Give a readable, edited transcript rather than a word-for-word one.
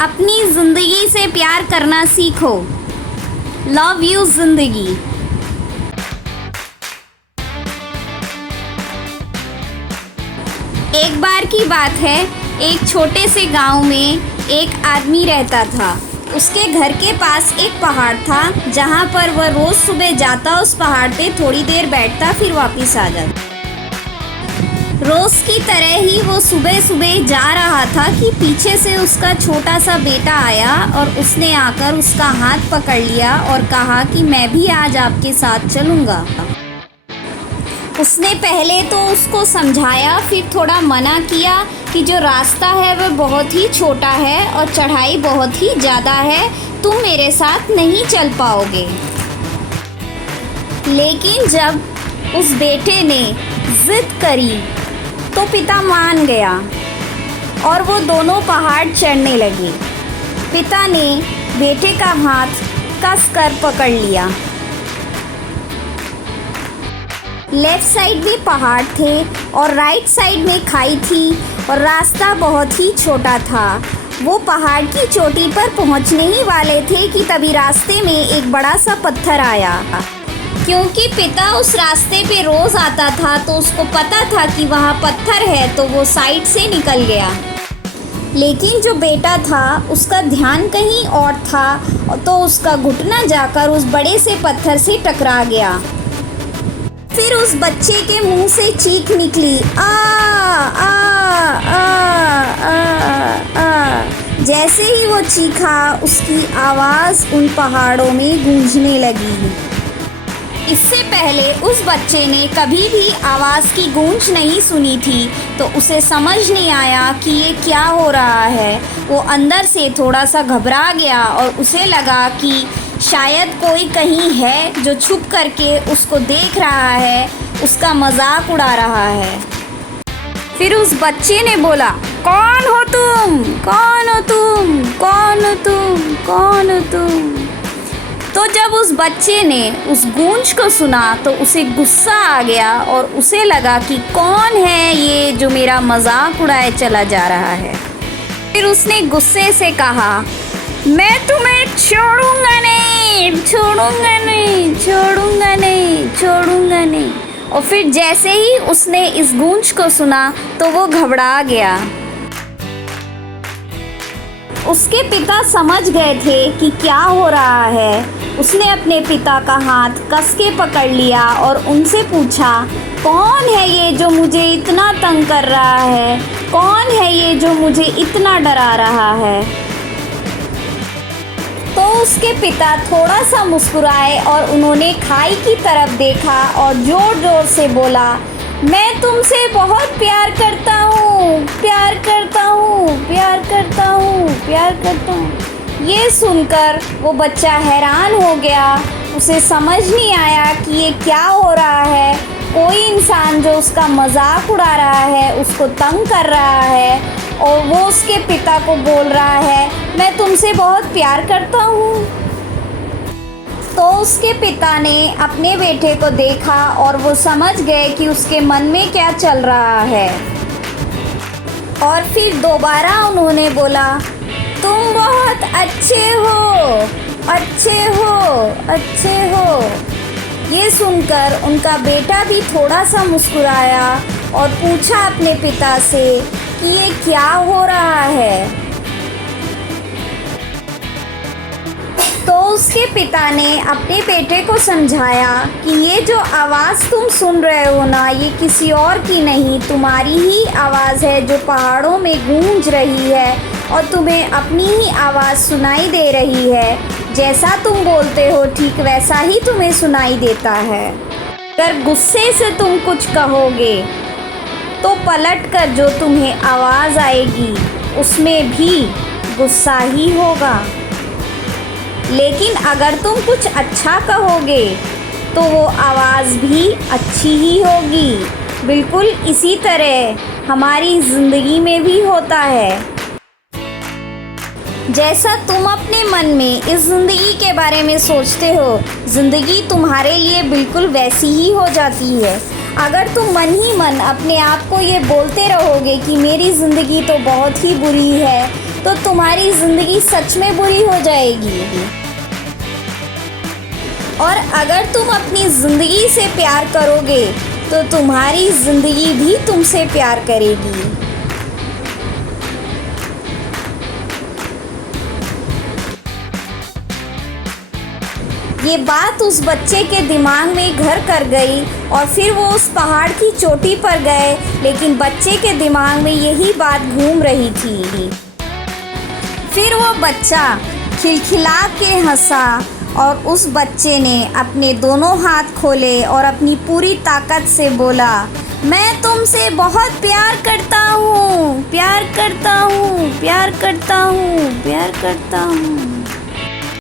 अपनी ज़िंदगी से प्यार करना सीखो। लव यू ज़िंदगी। एक बार की बात है, एक छोटे से गांव में एक आदमी रहता था। उसके घर के पास एक पहाड़ था जहां पर वह रोज़ सुबह जाता, उस पहाड़ पे थोड़ी देर बैठता, फिर वापस आ जाता। रोज़ की तरह ही वो सुबह सुबह जा रहा था कि पीछे से उसका छोटा सा बेटा आया और उसने आकर उसका हाथ पकड़ लिया और कहा कि मैं भी आज आपके साथ चलूँगा। उसने पहले तो उसको समझाया, फिर थोड़ा मना किया कि जो रास्ता है वह बहुत ही छोटा है और चढ़ाई बहुत ही ज़्यादा है, तुम मेरे साथ नहीं चल पाओगे। लेकिन जब उस बेटे ने ज़िद करी तो पिता मान गया और वो दोनों पहाड़ चढ़ने लगे। पिता ने बेटे का हाथ कसकर पकड़ लिया। लेफ़्ट साइड में पहाड़ थे और राइट साइड में खाई थी और रास्ता बहुत ही छोटा था। वो पहाड़ की चोटी पर पहुंचने ही वाले थे कि तभी रास्ते में एक बड़ा सा पत्थर आया। क्योंकि पिता उस रास्ते पे रोज़ आता था तो उसको पता था कि वहाँ पत्थर है, तो वो साइड से निकल गया। लेकिन जो बेटा था उसका ध्यान कहीं और था, तो उसका घुटना जाकर उस बड़े से पत्थर से टकरा गया। फिर उस बच्चे के मुंह से चीख निकली, आ आ आ आ आ। जैसे ही वो चीखा, उसकी आवाज़ उन पहाड़ों में गूंजने लगी। इससे पहले उस बच्चे ने कभी भी आवाज़ की गूंज नहीं सुनी थी, तो उसे समझ नहीं आया कि ये क्या हो रहा है। वो अंदर से थोड़ा सा घबरा गया और उसे लगा कि शायद कोई कहीं है जो छुप करके उसको देख रहा है, उसका मजाक उड़ा रहा है। फिर उस बच्चे ने बोला, कौन हो तुम? कौन हो तुम? कौन हो तुम? कौन हो तुम? तो जब उस बच्चे ने उस गूंज को सुना तो उसे गुस्सा आ गया और उसे लगा कि कौन है ये जो मेरा मजाक उड़ाए चला जा रहा है। फिर उसने गुस्से से कहा, मैं तुम्हें छोड़ूंगा नहीं, छोड़ूंगा नहीं, छोड़ूंगा नहीं, छोड़ूंगा नहीं। और फिर जैसे ही उसने इस गूंज को सुना तो वो घबरा गया। उसके पिता समझ गए थे कि क्या हो रहा है। उसने अपने पिता का हाथ कस के पकड़ लिया और उनसे पूछा, कौन है ये जो मुझे इतना तंग कर रहा है? कौन है ये जो मुझे इतना डरा रहा है? तो उसके पिता थोड़ा सा मुस्कुराए और उन्होंने खाई की तरफ देखा और ज़ोर ज़ोर से बोला, मैं तुमसे बहुत प्यार करता हूँ, प्यार करता हूँ, प्यार करता हूँ, प्यार करता हूँ। ये सुनकर वो बच्चा हैरान हो गया। उसे समझ नहीं आया कि ये क्या हो रहा है। कोई इंसान जो उसका मजाक उड़ा रहा है, उसको तंग कर रहा है, और वो उसके पिता को बोल रहा है, मैं तुमसे बहुत प्यार करता हूँ। तो उसके पिता ने अपने बेटे को देखा और वो समझ गए कि उसके मन में क्या चल रहा है। और फिर दोबारा उन्होंने बोला, तुम बहुत अच्छे हो, अच्छे हो, अच्छे हो। ये सुनकर उनका बेटा भी थोड़ा सा मुस्कुराया और पूछा अपने पिता से कि ये क्या हो रहा है। तो उसके पिता ने अपने बेटे को समझाया कि ये जो आवाज़ तुम सुन रहे हो ना, ये किसी और की नहीं, तुम्हारी ही आवाज़ है जो पहाड़ों में गूंज रही है और तुम्हें अपनी ही आवाज़ सुनाई दे रही है। जैसा तुम बोलते हो ठीक वैसा ही तुम्हें सुनाई देता है। अगर गुस्से से तुम कुछ कहोगे तो पलट कर जो तुम्हें आवाज़ आएगी उसमें भी गुस्सा ही होगा। लेकिन अगर तुम कुछ अच्छा कहोगे तो वो आवाज़ भी अच्छी ही होगी। बिल्कुल इसी तरह हमारी ज़िंदगी में भी होता है। जैसा तुम अपने मन में इस ज़िंदगी के बारे में सोचते हो, ज़िंदगी तुम्हारे लिए बिल्कुल वैसी ही हो जाती है। अगर तुम मन ही मन अपने आप को ये बोलते रहोगे कि मेरी ज़िंदगी तो बहुत ही बुरी है, तो तुम्हारी ज़िंदगी सच में बुरी हो जाएगी। और अगर तुम अपनी ज़िंदगी से प्यार करोगे तो तुम्हारी ज़िंदगी भी तुमसे प्यार करेगी। ये बात उस बच्चे के दिमाग में घर कर गई और फिर वो उस पहाड़ की चोटी पर गए, लेकिन बच्चे के दिमाग में यही बात घूम रही थी। फिर वो बच्चा खिलखिला के हंसा और उस बच्चे ने अपने दोनों हाथ खोले और अपनी पूरी ताकत से बोला, मैं तुमसे बहुत प्यार करता हूँ, प्यार करता हूँ, प्यार करता हूँ, प्यार करता हूँ।